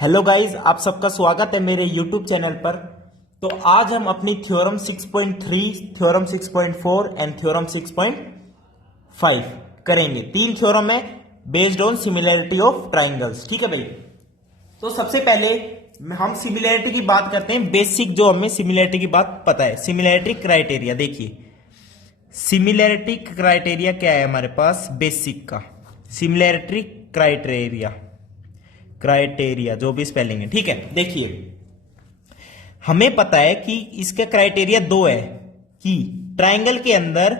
Hello guys, आप सबका स्वागत है मेरे यूट्यूब चैनल पर। तो आज हम अपनी थ्योरम 6.3, थ्योरम 6.4 एंड थ्योरम 6.5 करेंगे। तीन थ्योरम है based on similarity of triangles. ठीक है भाई। तो सबसे पहले हम सिमिलैरिटी की बात करते हैं। बेसिक जो हमें सिमिलैरिटी की बात पता है, सिमिलैरिटी क्राइटेरिया। देखिए सिमिलैरिटी क्राइटेरिया क्या है हमारे पास, बेसिक का सिमिलैरिटी क्राइटेरिया जो भी स्पेलिंग है। ठीक है, देखिए हमें पता है कि इसका क्राइटेरिया दो है कि ट्राइंगल के अंदर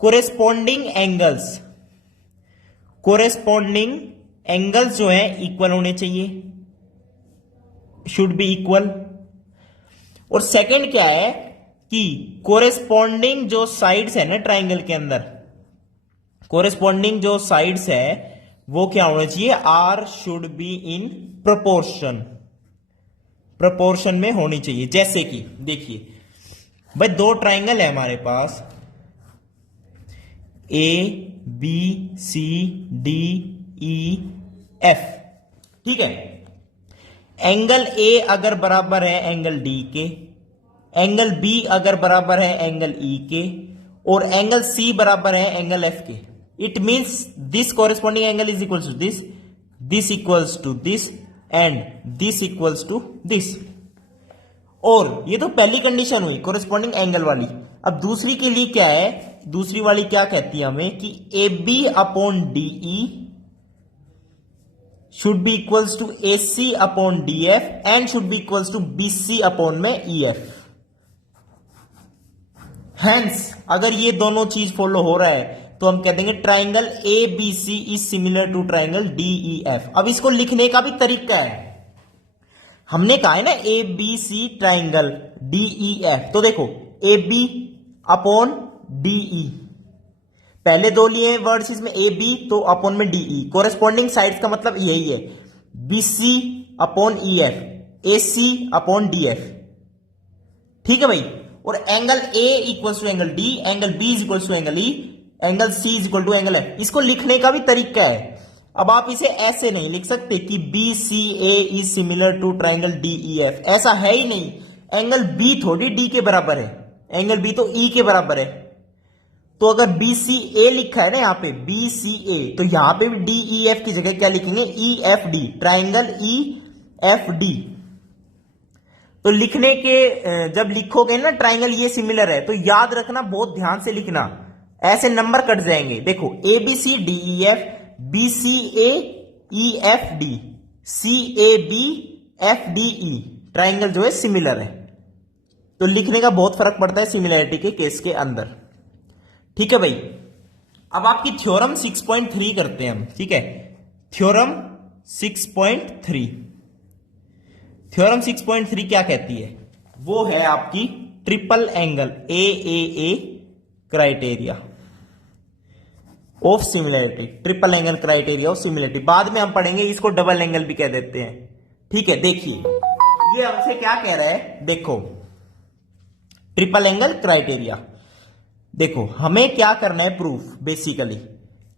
कोरेस्पॉन्डिंग एंगल्स जो है इक्वल होने चाहिए, शुड बी इक्वल। और सेकंड क्या है कि कोरेस्पॉन्डिंग जो साइड्स है ना ट्राइंगल के अंदर, कोरेस्पॉन्डिंग जो साइड्स है वो क्या होना चाहिए, or should be in proportion में होनी चाहिए। जैसे कि देखिए भाई दो ट्राइंगल है हमारे पास, A B C D E F. ठीक है, एंगल ए अगर बराबर है एंगल डी के, एंगल बी अगर बराबर है एंगल ई के, और एंगल सी बराबर है एंगल एफ के, it means this corresponding angle is equals to this equals to this and this equals to this। और ये तो पहली कंडीशन हुई कोरेस्पॉन्डिंग एंगल वाली। अब दूसरी के लिए क्या है, दूसरी वाली क्या कहती है हमें कि A B upon D E should be equals to A C upon D F and should be equals to B C upon में ई एफ। हैंस अगर ये दोनों चीज फॉलो हो रहा है तो हम कह देंगे triangle A B C is similar to triangle D E F. अब इसको लिखने का भी तरीका है, हमने कहा है ना A B C triangle D E F. तो देखो A B upon D E, पहले दो लिए वर्ड्स इसमें ए बी तो अपॉन में डी ई, कोरेस्पॉन्डिंग साइड्स का मतलब यही है, B C upon E F, A C upon D F. ठीक है भाई। और angle A equals to angle D, angle B is equals to angle E, angle C is equal to angle F. इसको लिखने का भी तरीका है। अब आप इसे ऐसे नहीं लिख सकते कि B C A is similar to triangle D E F, ऐसा है ही नहीं। एंगल बी थोड़ी डी के बराबर है, एंगल बी तो ई के बराबर है। तो अगर बी सी ए लिखा है ना यहाँ पे बी सी ए, तो यहां पे भी डी ई एफ की जगह क्या लिखेंगे, ई एफ डी, ट्राइंगल ई एफ डी। तो लिखने के जब लिखोगे ना ट्राइंगल ये सिमिलर है तो याद रखना, बहुत ध्यान से लिखना, ऐसे नंबर कट जाएंगे। देखो A B C D E F, B C A E F D, C A B F D E, triangle जो है सिमिलर है। तो लिखने का बहुत फर्क पड़ता है सिमिलैरिटी के केस के अंदर। ठीक है भाई। अब आपकी थ्योरम 6.3 करते हैं हम। ठीक है, थ्योरम 6.3, थ्योरम 6.3 क्या कहती है, वो है आपकी triple angle A criteria of similarity, triple angle criteria of similarity. बाद में हम पढ़ेंगे इसको डबल एंगल भी कह देते हैं। ठीक है, देखिए ये हमसे क्या कह रहा है, देखो ट्रिपल एंगल क्राइटेरिया। देखो हमें क्या करना है प्रूफ, बेसिकली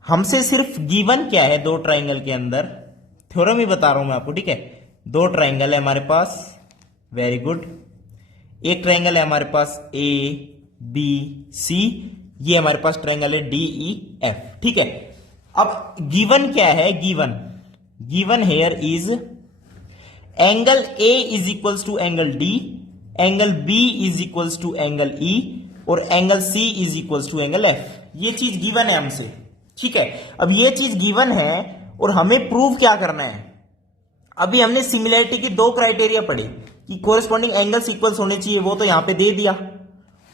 हमसे सिर्फ गिवन क्या है, दो ट्राइंगल के अंदर, थ्योरम ही बता रहा हूं मैं आपको। ठीक है, दो ट्राइंगल है हमारे पास, वेरी गुड। एक ट्राइंगल है हमारे पास ए बी सी, ये हमारे पास ट्राइंगल है डी ई एफ। ठीक है, अब गिवन क्या है, given here is angle A is equals to angle D, angle B is equals to angle E, और angle C is equals to angle F. ये चीज गिवन है हमसे। ठीक है, अब ये चीज गिवन है और हमें प्रूव क्या करना है। अभी हमने सिमिलैरिटी की दो क्राइटेरिया पढ़े कि कोरेस्पॉन्डिंग एंगल्स इक्वल्स होने चाहिए, वो तो यहां पे दे दिया।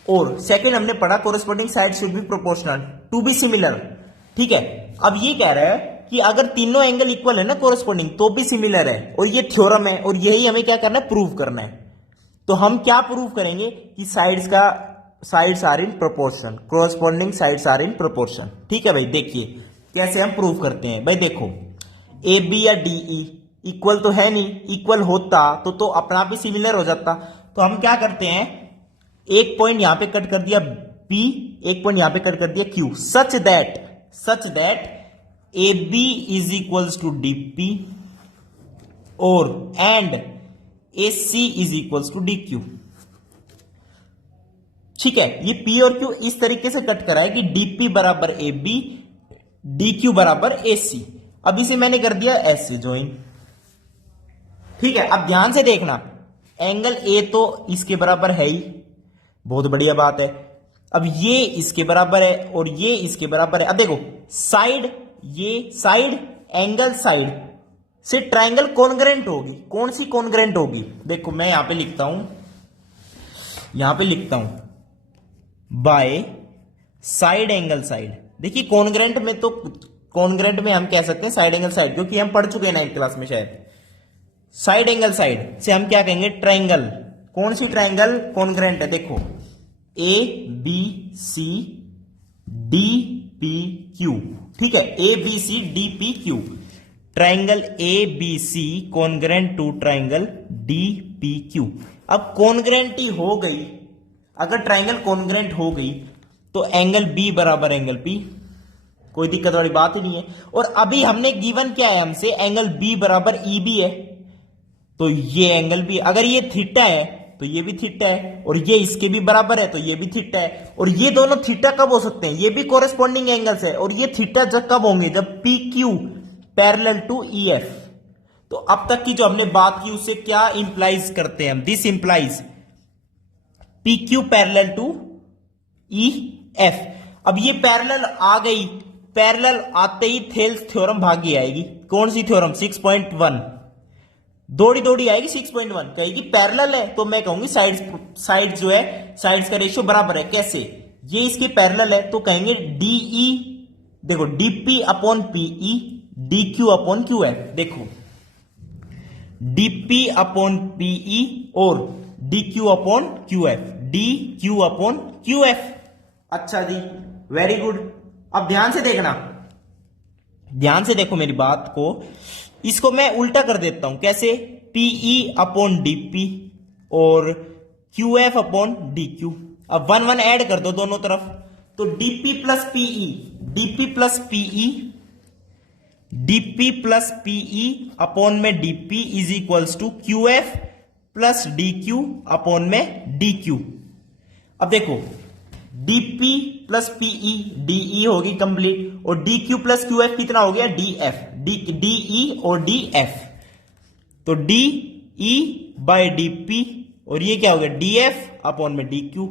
और सेकंड हमने पढ़ा corresponding side should be proportional to be similar. ठीक है, अब ये कह रहा है कि अगर तीनों एंगल इक्वल है ना कोरेस्पॉन्डिंग तो भी सिमिलर है, और ये थ्योरम है और यही हमें क्या करना है, प्रूव करना है। तो हम क्या प्रूव करेंगे कि sides are in proportion, corresponding sides are in proportion. ठीक है भाई, देखिए कैसे हम प्रूव करते हैं। भाई देखो ए बी या डी ई इक्वल तो है नहीं, इक्वल होता तो अपना आप ही सिमिलर हो जाता। तो हम क्या करते हैं, एक पॉइंट यहां पे कट कर दिया P, एक पॉइंट यहां पे कट कर दिया Q, such that A B is equals to D P और and A C is equals to D Q. ठीक है, ये पी और क्यू इस तरीके से कट करा है कि डीपी बराबर ए बी, डी क्यू बराबर ए सी। अब इसे मैंने कर दिया एस से ज्वाइन। ठीक है, अब ध्यान से देखना, एंगल ए तो इसके बराबर है ही, बहुत बढ़िया बात है। अब ये इसके बराबर है और ये इसके बराबर है। अब देखो साइड, ये साइड एंगल साइड से ट्रायंगल कॉन्ग्रेंट होगी। कौन सी कॉन्ग्रेंट होगी? देखो मैं यहां पे लिखता हूं, बाय साइड एंगल साइड। देखिए कॉन्ग्रेंट में तो, कॉन्ग्रेंट में हम कह सकते हैं साइड एंगल साइड, क्योंकि हम पढ़ चुके हैं 9th क्लास में शायद। साइड एंगल साइड से हम क्या कहेंगे? ट्रायंगल। कौन सी ट्रायंगल कॉन्ग्रेंट है? देखो A B C D P Q. ठीक है, A B C D P Q, triangle A B C congruent to triangle D P Q. अब कॉन्ग्रेंट ही हो गई, अगर ट्रायंगल कॉन्ग्रेंट हो गई तो एंगल बी बराबर एंगल पी, कोई दिक्कत वाली बात ही नहीं है। और अभी हमने गिवन क्या है हमसे? एंगल बी बराबर ई बी है, तो ये एंगल बी, अगर ये थीटा है तो ये भी थीटा है, और ये इसके भी बराबर है तो ये भी थीटा है। और ये दोनों थीटा कब हो सकते हैं? ये भी कोरेस्पॉन्डिंग एंगल्स है, और ये थीटा जब कब होंगे? जब P Q parallel to E F. तो अब तक की जो हमने बात की उससे क्या इंप्लाइज करते हैं हम? This implies P Q parallel to E F. अब ये पैरेलल आ गई, पैरेलल आते ही थेल्स थ्योरम भागी आएगी। कौन सी थ्योरम? 6.1 दौड़ी दौड़ी आएगी। 6.1 कहेगी पैरेलल है तो मैं कहूंगी साइड जो है, साइड्स का रेशियो बराबर है। कैसे? ये इसके पैरेलल है तो कहेंगे डीई, देखो D P upon P E, D Q upon Q F. देखो डीपी अपॉन पीई और D Q upon Q F, D Q upon Q F. अच्छा जी, वेरी गुड। अब ध्यान से देखना, ध्यान से देखो मेरी बात को, इसको मैं उल्टा कर देता हूं। कैसे? पीई अपॉन डीपी और Q F upon D Q. अब 1 1 ऐड कर दो दोनों तरफ, तो DP plus PE, DP plus PE, DP plus PE upon में DP is equals to Q F plus D Q upon में डी क्यू। अब देखो डीपी प्लस पीई, डीई होगी कंप्लीट, और D Q plus Q F कितना हो गया? D F, DE और डी एफ। तो डीई बाय डीपी, और ये क्या हो गया? डी एफ अपॉन में डी क्यू।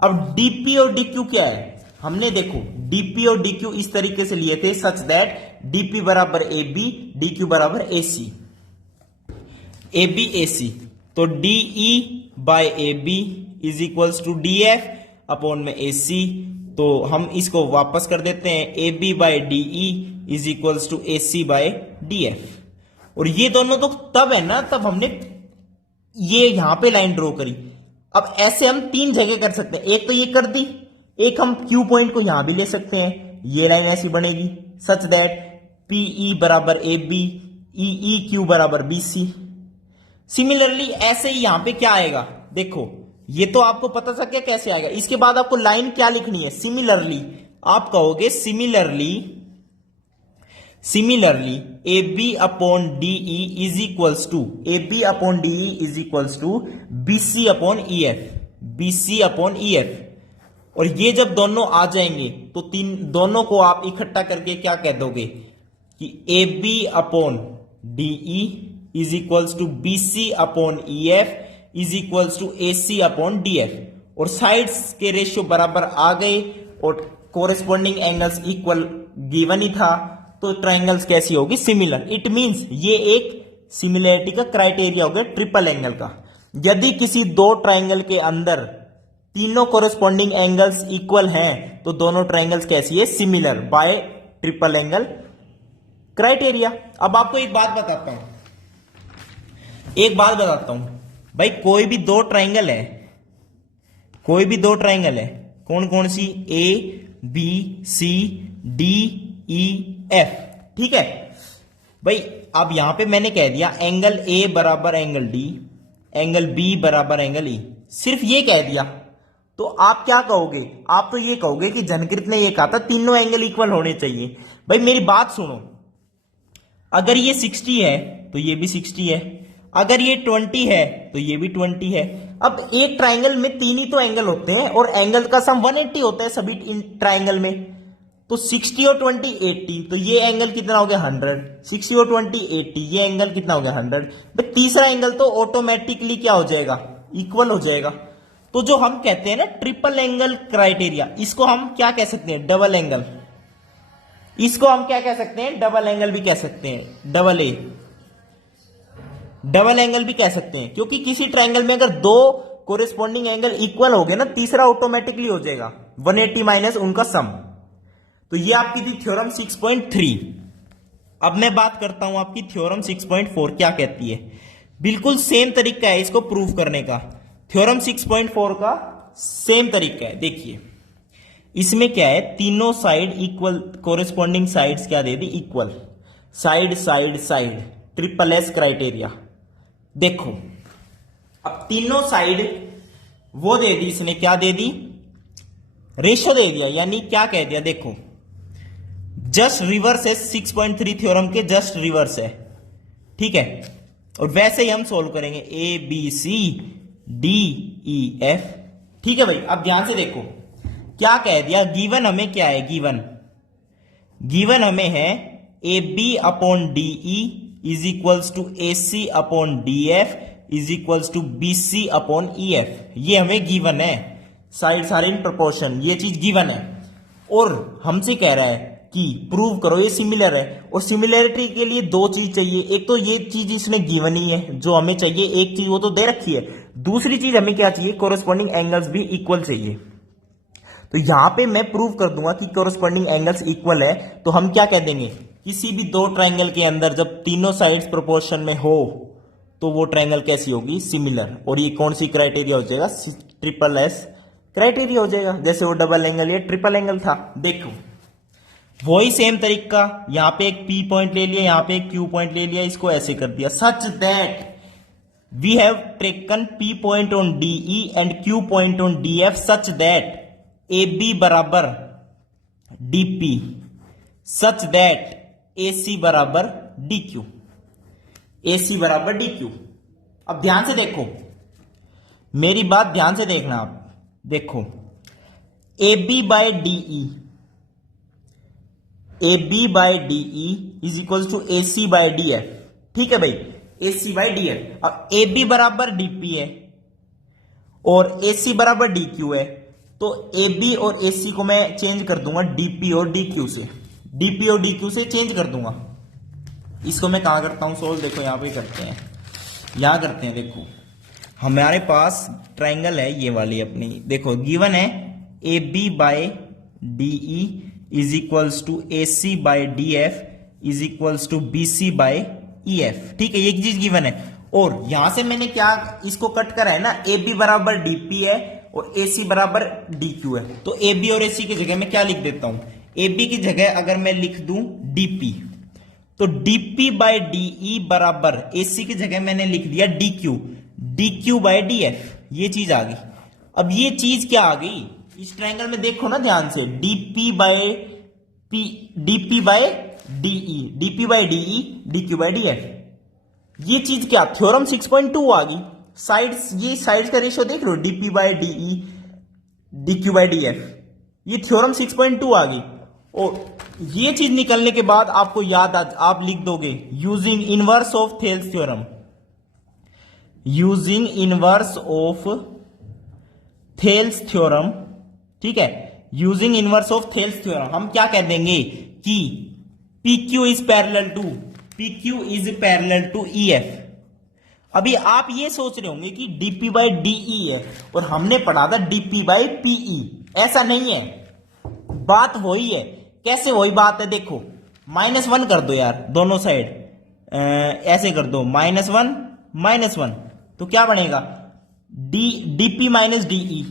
अब डीपी और डी क्यू क्या है? हमने देखो डीपी और डी क्यू इस तरीके से लिए थे, सच दैट डीपी बराबर ए बी, डी क्यू बराबर A C, A B A C. तो D E by A B is equals to D F upon में ए सी। तो हम इसको वापस कर देते हैं, A B by DE is equals to A C by D F. और ये दोनों तो तब है ना, तब हमने ये यहां पे लाइन ड्रॉ करी। अब ऐसे हम 3 जगह कर सकते हैं, एक तो ये कर दी, एक हम क्यू पॉइंट को यहां भी ले सकते हैं, ये लाइन ऐसी बनेगी सच दैट पीई बराबर ए बी, ई क्यू बराबर बी सी। सिमिलरली ऐसे ही यहां पे क्या आएगा? देखो ये तो आपको पता था क्या कैसे आएगा। इसके बाद आपको लाइन क्या लिखनी है? सिमिलरली। आप कहोगे similarly, similarly A B upon D E is equals to, A B upon D E is equals to B C upon E F, B C upon E F. और ये जब दोनों आ जाएंगे तो दोनों को आप इकट्ठा करके क्या कह दोगे कि A B upon D E is equals to B C upon E F is equals to A C upon D F. और साइड्स के रेशियो बराबर आ गए और कोरेस्पॉन्डिंग एंगल्स इक्वल गिवन ही था, तो ट्रायंगल्स कैसी होगी? सिमिलर। इट मींस ये एक सिमिलरिटी का क्राइटेरिया हो गया ट्रिपल एंगल का। यदि किसी 2 ट्रायंगल के अंदर तीनों कोरेस्पॉन्डिंग एंगल्स इक्वल हैं तो दोनों ट्रायंगल्स कैसी है? Similar by triple angle criteria. अब आपको एक बात बताता हूं, भाई कोई भी 2 ट्रायंगल है, कोई भी 2 ट्रायंगल है, कौन कौन सी? A B C D E F. ठीक है भाई, अब यहां पे मैंने कह दिया एंगल ए बराबर एंगल डी, एंगल बी बराबर एंगल ई, सिर्फ ये कह दिया। तो आप क्या कहोगे? आप तो ये कहोगे कि जनकृत ने ये कहा था तीनों एंगल इक्वल होने चाहिए। भाई मेरी बात सुनो, अगर ये 60 है तो ये भी 60 है, अगर ये 20 है तो ये भी 20 है। अब एक ट्राइंगल में तीन ही तो एंगल होते हैं और एंगल का सम 180 होता है सभी ट्राइंगल में, तो 60 और 20 80, तो ये एंगल कितना हो गया 100, 60 और 20 80, ये एंगल कितना हो गया 100। भाई तीसरा एंगल तो ऑटोमेटिकली क्या हो जाएगा, इक्वल हो जाएगा। तो जो हम कहते हैं ना ट्रिपल एंगल क्राइटेरिया, इसको हम क्या कह सकते हैं, डबल एंगल। इसको हम क्या कह सकते हैं, डबल एंगल भी कह सकते हैं, डबल एंगल भी कह सकते हैं, क्योंकि किसी ट्राइंगल में अगर दो कोरिस्पॉन्डिंग एंगल इक्वल हो गए ना, तीसरा ऑटोमेटिकली हो जाएगा 180 माइनस उनका सम। तो ये आपकी थी थ्योरम 6.3। अब मैं बात करता हूं आपकी थ्योरम 6.4 क्या कहती है। बिल्कुल सेम तरीका है इसको प्रूव करने का, थ्योरम 6.4 का सेम तरीका है। देखिए इसमें क्या है, तीनों साइड इक्वल, कोरिस्पॉन्डिंग साइड्स क्या दे दी, equal, side side side, triple S criteria. देखो अब तीनों साइड वो दे दी इसने, क्या दे दी, रेशो दे दिया, यानी क्या कह दिया, देखो जस्ट रिवर्स है 6.3 थ्योरम के, जस्ट रिवर्स है, ठीक है। और वैसे ही हम सोल्व करेंगे, A B C D E F, ठीक है भाई। अब ध्यान से देखो क्या कह दिया, गिवन हमें क्या है, गिवन हमें है A B upon D E is equals to A C upon D F is equals to B C upon E F, ये हमें गिवन है, साइड आर इन प्रोपोर्शन, ये चीज गिवन है। और हमसे कह रहा है कि प्रूव करो ये सिमिलर है, और सिमिलरिटी के लिए दो चीज चाहिए, एक तो ये चीज इसमें गिवन ही है जो हमें चाहिए, एक चीज वो तो दे रखी है, दूसरी चीज हमें क्या चाहिए, कोरिस्पॉन्डिंग एंगल्स भी इक्वल चाहिए। तो यहां पे मैं प्रूव कर दूंगा कि कोरिस्पॉन्डिंग एंगल्स इक्वल है, तो हम क्या कह देंगे, किसी भी दो ट्राइंगल के अंदर जब तीनों साइड्स प्रोपोर्शन में हो तो वो ट्राइंगल कैसी होगी, सिमिलर। और ये कौन सी क्राइटेरिया हो जाएगा, ट्रिपल एस क्राइटेरिया हो जाएगा, जैसे वो डबल एंगल, ये ट्रिपल एंगल था। देखो वही सेम तरीका, यहां पे एक P पॉइंट ले लिया, यहां पे एक Q पॉइंट ले लिया, इसको ऐसे कर दिया, such that we have taken P point on DE and Q point on DF such that AB बराबर DP, सच दैट AC बराबर DQ, AC बराबर DQ। अब ध्यान से देखो, मेरी बात ध्यान से देखना आप, देखो AB by DE, AB by DE is equal to AC by DF, ठीक है भाई, AC बाय DF। अब AB बराबर DP है और AC बराबर DQ है, तो AB और AC को मैं चेंज कर दूंगा DP और DQ से, DP और DQ से चेंज कर दूंगा। इसको मैं कहां करता हूं सोल्व, देखो यहां पे करते हैं, यहां करते हैं। देखो हमारे पास ट्राइंगल है ये वाली अपनी, देखो गिवन है AB by DE is equals to AC by DF is equals to BC by EF, ठीक है, ये चीज गिवन है। और यहां से मैंने क्या इसको कट करा है ना, AB बराबर DP है और AC बराबर DQ है, तो AB और AC की जगह मैं क्या लिख देता हूं, AB की जगह अगर मैं लिख दूं DP, तो DP बाय DE बराबर AC की जगह मैंने लिख दिया DQ बाय DF, ये चीज आ गई। अब ये चीज क्या आ गई, इस ट्रायंगल में देखो ना ध्यान से, DP by DE, DP by DE, DQ by DF, ये चीज क्या, थ्योरम 6.2 आ गई। साइड्स, ये साइड्स का रेशियो देख रहे हो, DP by DE, DQ by DF, ये थ्योरम 6.2 आ गई। और ये चीज निकलने के बाद आपको याद आप लिख दोगे using inverse of Thales theorem, using inverse of Thales theorem, ठीक है, using inverse of Thales theorem हम क्या कह देंगे कि PQ is parallel to EF। अभी आप ये सोच रहे होंगे कि DP बाय DE है और हमने पढ़ा था DP बाय PE, ऐसा नहीं है, बात वही है। कैसे वही बात है, देखो -1 कर दो यार दोनों साइड, ऐसे कर दो -1, तो क्या बनेगा, DP minus DE,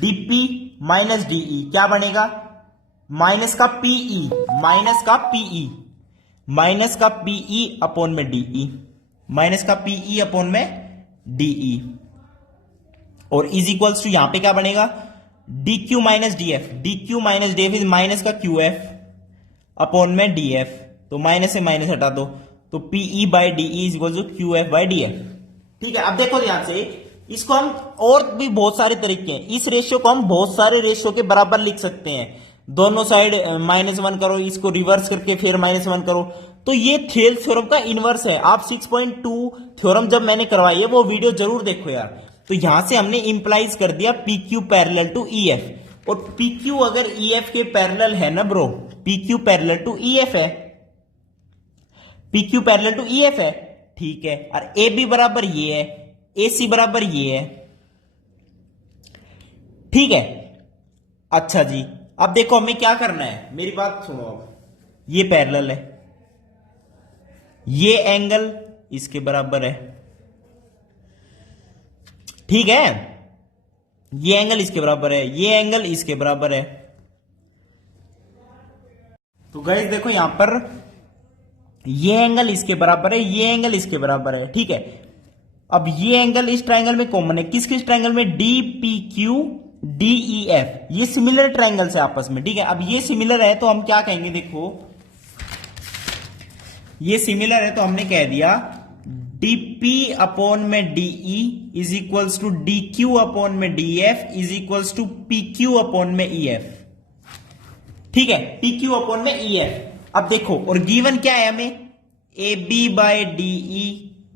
DP minus DE क्या बनेगा, माइनस का PE अपॉन में DE, माइनस का PE अपॉन में DE, और इज इक्वल्स टू यहां पे क्या बनेगा, DQ minus DF is minus का QF अपॉन में DF, तो माइनस से माइनस हटा दो, तो PE by DE is equal to Q F by D F. ठीक है, अब देखो ध्यान से, इसको हम और भी बहुत सारे तरीके हैं, इस रेशियो को हम बहुत सारे रेशियो के बराबर लिख सकते हैं। दोनों साइड -1 करो, इसको रिवर्स करके फिर -1 करो, तो ये थेल्स थ्योरम का इनवर्स है। आप 6.2 थ्योरम जब मैंने करवाई है वो वीडियो जरूर देखो यार। तो यहां से हमने इंप्लाइज कर दिया P Q parallel to E F, और पी क्यू अगर ई एफ के पैरेलल है ना bro, P Q parallel to E F है, P Q parallel to E F है, ठीक है। और ए बी बराबर ये है, ए सी बराबर ये है, ठीक है। अच्छा जी, अब देखो हमें क्या करना है, मेरी बात सुनो। अब ये पैरेलल है, ये एंगल इसके बराबर है, ठीक है। ये एंगल इसके बराबर है, ये एंगल इसके बराबर है। तो गाइस देखो यहां पर ये एंगल इसके बराबर है, ये एंगल इसके बराबर है, ठीक है। अब ये एंगल इस ट्रायंगल में कॉमन है, किस किस ट्रायंगल में, D P Q D E F, ये सिमिलर ट्रायंगल्स है आपस में, ठीक है। अब ये सिमिलर है तो हम क्या कहेंगे, देखो ये सिमिलर है तो हमने कह दिया डीपी अपॉन में DE is equals to D Q upon में D F is equals to P Q upon में ई एफ, ठीक है, पी क्यू अपॉन में ई एफ। अब देखो, और गिवन क्या है हमें, ए बी बाय डीई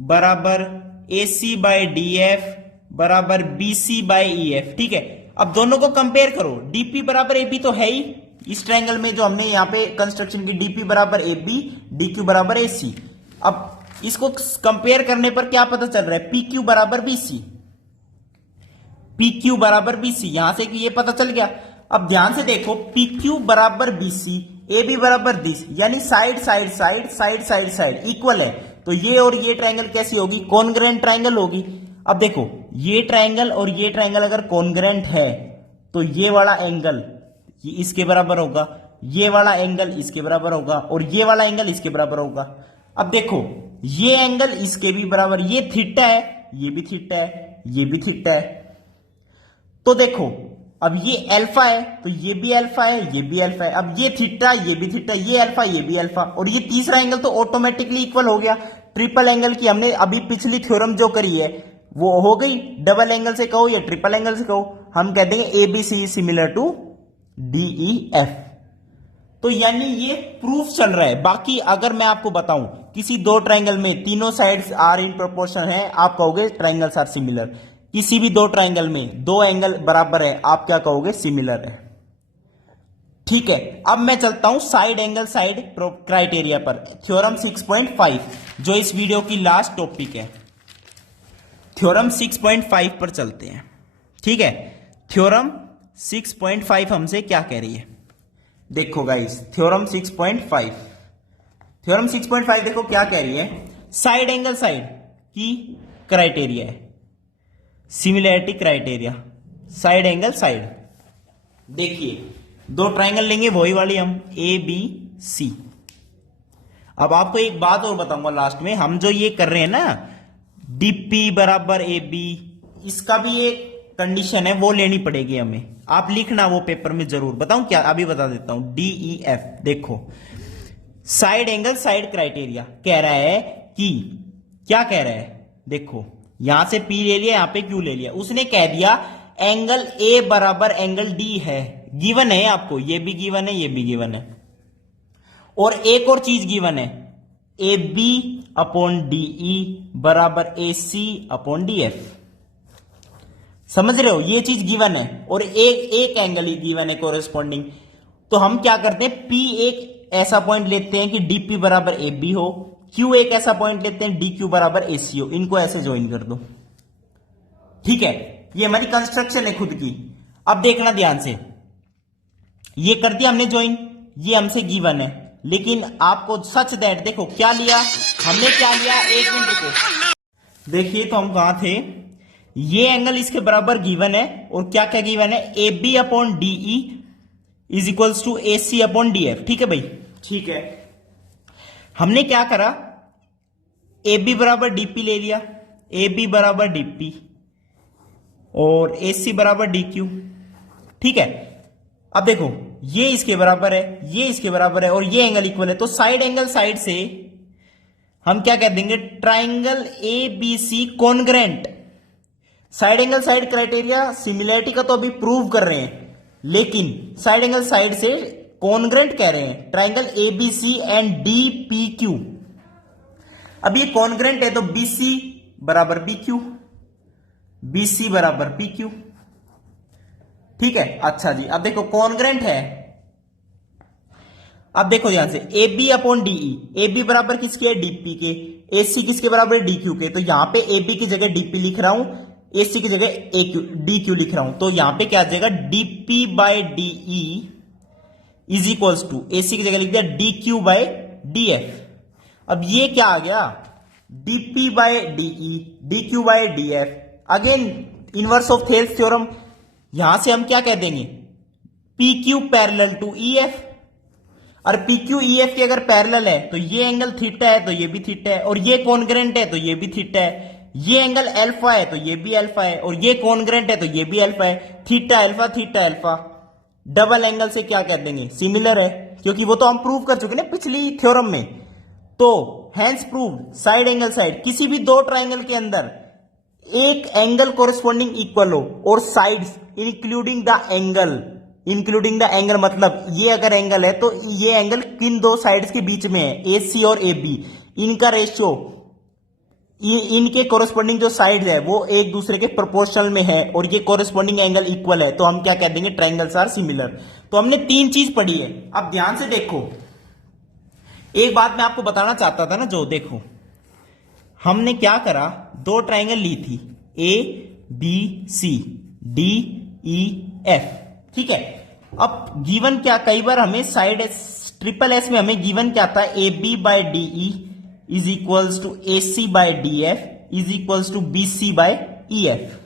बराबर A C by D F बराबर B C by E F, ठीक है। अब दोनों को कंपेयर करो, डीपी बराबर ए बी तो है ही इस ट्रायंगल में जो हमने यहां पे कंस्ट्रक्शन की, डीपी बराबर ए बी, डी क्यू बराबर ए सी। अब इसको कंपेयर करने पर क्या पता चल रहा है, पी क्यू बराबर बी सी, पी क्यू बराबर बी सी, यहां से कि ये पता चल गया। अब ध्यान से देखो, पी क्यू बराबर बी सी, ए बी बराबर दिस, यानी side side side side side side equal है, तो ये और ये ट्रायंगल कैसी होगी, कॉन्ग्रुएंट ट्रायंगल होगी। अब देखो ये ट्रायंगल और ये ट्रायंगल अगर कॉन्ग्रुएंट है तो ये वाला एंगल ये इसके बराबर होगा, ये वाला एंगल इसके बराबर होगा, और ये वाला एंगल इसके बराबर होगा। अब देखो ये एंगल इसके भी बराबर, ये थीटा है, ये भी थीटा है, ये भी थीटा है। तो देखो अब ये अल्फा है तो ये भी अल्फा है, ये भी अल्फा है। अब ये थीटा, ये भी थीटा, ये अल्फा, ये भी अल्फा, और ये तीसरा एंगल तो ऑटोमेटिकली इक्वल हो गया। ट्रिपल एंगल की हमने अभी पिछली थ्योरम जो करी है वो हो गई, डबल एंगल से कहो या ट्रिपल एंगल से कहो, हम कह देंगे A B C similar to D E F. तो यानी ये प्रूफ चल रहा है। बाकी अगर मैं आपको बताऊं किसी दो ट्रायंगल में तीनों साइड्स आर इन प्रोपोर्शन है, आप कहोगे ट्रायंगल्स आर सिमिलर। किसी भी दो ट्रायंगल में दो एंगल बराबर है, आप क्या कहोगे, सिमिलर है, ठीक है। अब मैं चलता हूं साइड एंगल साइड क्राइटेरिया पर, थ्योरम 6.5 जो इस वीडियो की लास्ट टॉपिक है। थ्योरम 6.5 पर चलते हैं, ठीक है। थ्योरम 6.5 हमसे क्या कह रही है, देखो गाइस, थ्योरम 6.5, थ्योरम 6.5 देखो क्या कह रही है, साइड एंगल साइड की क्राइटेरिया है, similarity criteria, side angle side. देखिए दो ट्रायंगल लेंगे वही वाली हम, ए बी सी। अब आपको एक बात और बताऊंगा लास्ट में, हम जो ये कर रहे हैं ना डीपी बराबर ए बी, इसका भी एक कंडीशन है वो लेनी पड़ेगी हमें, आप लिखना वो पेपर में जरूर। बताऊं क्या, अभी बता देता हूं, डी ई एफ। देखो साइड एंगल साइड क्राइटेरिया कह रहा है कि, क्या कह रहा है, देखो यहां से P ले लिया, यहां पे Q ले लिया, उसने कह दिया एंगल A बराबर एंगल D है, गिवन है आपको, ये भी गिवन है, ये भी गिवन है, और एक और चीज गिवन है, A B upon D E बराबर A C upon D F. समझ रहे हो, ये चीज गिवन है, और एक एंगल ही गिवन है कोरेस्पॉन्डिंग। तो हम क्या करते हैं, P एक ऐसा पॉइंट लेते हैं कि डीपी बराबर ए बी हो, Q एक ऐसा पॉइंट लेते हैं डी क्यू बराबर ए सी हो, इनको ऐसे ज्वाइन कर दो, ठीक है। ये हमारी कंस्ट्रक्शन है खुद की। अब देखना ध्यान से, ये कर दिया हमने ज्वाइन, ये हमसे गिवन है, लेकिन आपको सच दैट देखो क्या लिया हमने, क्या लिया, एक मिनट रुको, देखिए तो हम कहां थे, ये एंगल इसके बराबर गिवन है, और क्या क्या गिवन है, A B upon D E is equals to A C upon D F, ठीक है भाई, ठीक है। हमने क्या करा, ए बी बराबर डीपी ले लिया, ए बी बराबर डीपी और ए सी बराबर डी क्यू, ठीक है। अब देखो ये इसके बराबर है, ये इसके बराबर है, और ये एंगल इक्वल है, तो साइड एंगल साइड से हम क्या कह देंगे, triangle A B C congruent. Side angle side criteria similarity का तो अभी प्रूव कर रहे हैं, लेकिन साइड एंगल साइड से कॉन्ग्रेंट कह रहे हैं। Triangle A B C and D P Q, अब ये कॉन्ग्रेंट है तो बी सी बराबर बी क्यू, बी सी बराबर पी क्यू। ठीक है, अच्छा जी, अब देखो कॉन्ग्रेंट है। अब देखो ध्यान से, A B upon DE, A B बराबर किसके है, डीपी के, ए सी किसके बराबर है, डी क्यू के। तो यहां पे ए बी की जगह डीपी लिख रहा हूं, ए सी की जगह ए क्यू डी क्यू लिख रहा हूं। तो यहां पे क्या आ जाएगा, DP by DE is equals to, A C की जगह लिख दिया D Q by D F. अब ये क्या आ गया, DP by DE D Q by D F. Again inverse of Thales theorem, यहां से हम क्या कह देंगे, P Q parallel to E F. और पी क्यू ई एफ के अगर पैरेलल है तो ये एंगल थीटा है तो ये भी थीटा है, और ये कॉन्ग्रेंट है तो ये भी थीटा है। ये एंगल अल्फा है तो ये भी अल्फा है, और ये कॉन्ग्रेंट है तो ये भी अल्फा है। थीटा अल्फा डबल एंगल से क्या कह देंगे, सिमिलर है, क्योंकि वो तो हम प्रूव कर चुके ना पिछली थ्योरम में। तो hence prove side angle side, किसी भी दो ट्राइंगल के अंदर एक एंगल कोरिस्पॉन्डिंग इक्वल हो और साइड्स इंक्लूडिंग द एंगल मतलब ये अगर एंगल है तो ये एंगल किन दो साइड्स के बीच में है, ए सी और ए बी, इनका रेशियो, इनके कोरिस्पॉन्डिंग जो साइड्स है वो एक दूसरे के प्रोपोर्शनल में है और ये कोरिस्पॉन्डिंग एंगल इक्वल है, तो हम क्या कह देंगे, ट्राइंगल्स आर सिमिलर। तो हमने तीन चीज पढ़ी है। अब ध्यान से देखो, एक बात मैं आपको बताना चाहता था ना, जो देखो हमने क्या करा, दो ट्राइंगल ली थी, A B C D E F. ठीक है, अब गिवन क्या, कई बार हमें साइड ट्रिपल एस में हमें गिवन क्या था, A B by D E is equals to A C by D F is equals to B C by E F,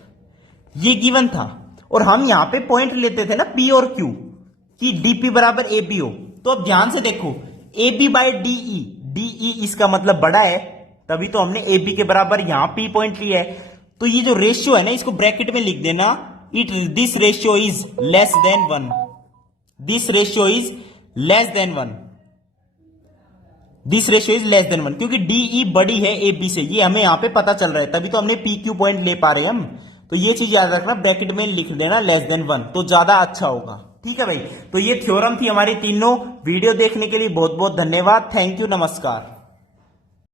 ये गिवन था। और हम यहां पे पॉइंट लेते थे ना पी और क्यू, कि डीपी बराबर ए बी हो। तो अब ध्यान से देखो, A B by DE, DE इसका मतलब बड़ा है, तभी तो हमने ए बी के बराबर यहां पी पॉइंट लिया है। तो ये जो रेशियो है ना, इसको ब्रैकेट में लिख देना, this ratio is less than 1, this ratio is less than 1, this ratio is less than 1, क्योंकि डीई बड़ी है ए बी से, ये हमें यहां पे पता चल रहा है, तभी तो हमने पी क्यू पॉइंट ले पा रहे हैं हम। तो ये चीज याद रखना, ब्रैकेट में लिख देना लेस देन 1, तो ज्यादा अच्छा होगा। ठीक है भाई, तो ये थ्योरम थी हमारी तीनों। वीडियो देखने के लिए बहुत बहुत धन्यवाद, थैंक यू, नमस्कार।